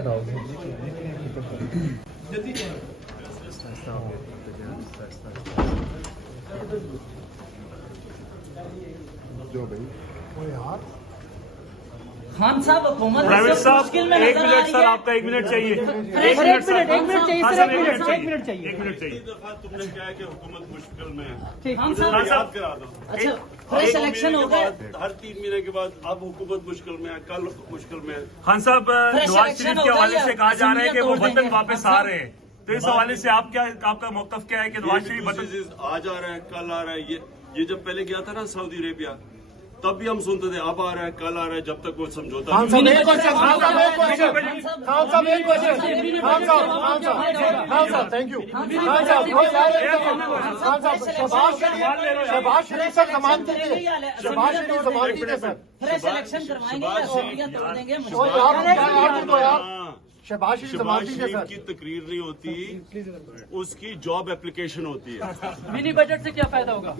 जो भाई वो यार खान साहब हुकूमत प्राइवेट साहब मुश्किल में 1 मिनट सर, आपका 1 मिनट चाहिए। 1 मिनट चाहिए हाँ, सर, 1 मिनट 1 मिनट चाहिए। 1 मिनट चाहिए। तुमने क्या है कि हुकूमत मुश्किल में है, खान मुझे साहब याद करा दो। अच्छा फ्रेश इलेक्शन हो गए। हर 3 महीने के बाद अब हुकूमत मुश्किल में है, कल मुश्किल में है। खान साहब नवाज शरीफ के हवाले से कहा जा रहा है कि वो वतन वापस आ रहे हैं, तो इस हवाले से आपका मौकफ क्या है कि नवाज शरीफ वतन आज आ रहा है, कल आ रहा है। ये जब पहले गया था ना सऊदी अरेबिया, तब भी हम सुनते थे अब आ रहा है, कल आ रहा है, जब तक वो समझौता खान साहब एक क्वेश्चन, खान साहब एक क्वेश्चन, खान साहब एक क्वेश्चन, खान साहब थैंक यू, खान साहब वो यार खान साहब शहबाज शरीफ सर जमानती थे, शहबाज शरीफ जमानती थे सर, फ्रेश इलेक्शन करवाएंगे या कॉपियां तोड़ देंगे। तो यार तो यार शहबाज शरीफ शहबाज जमानती थे शरीफ सर। की तकरीर नहीं होती, उसकी जॉब एप्लीकेशन होती है। मिनी बजट से क्या फायदा होगा?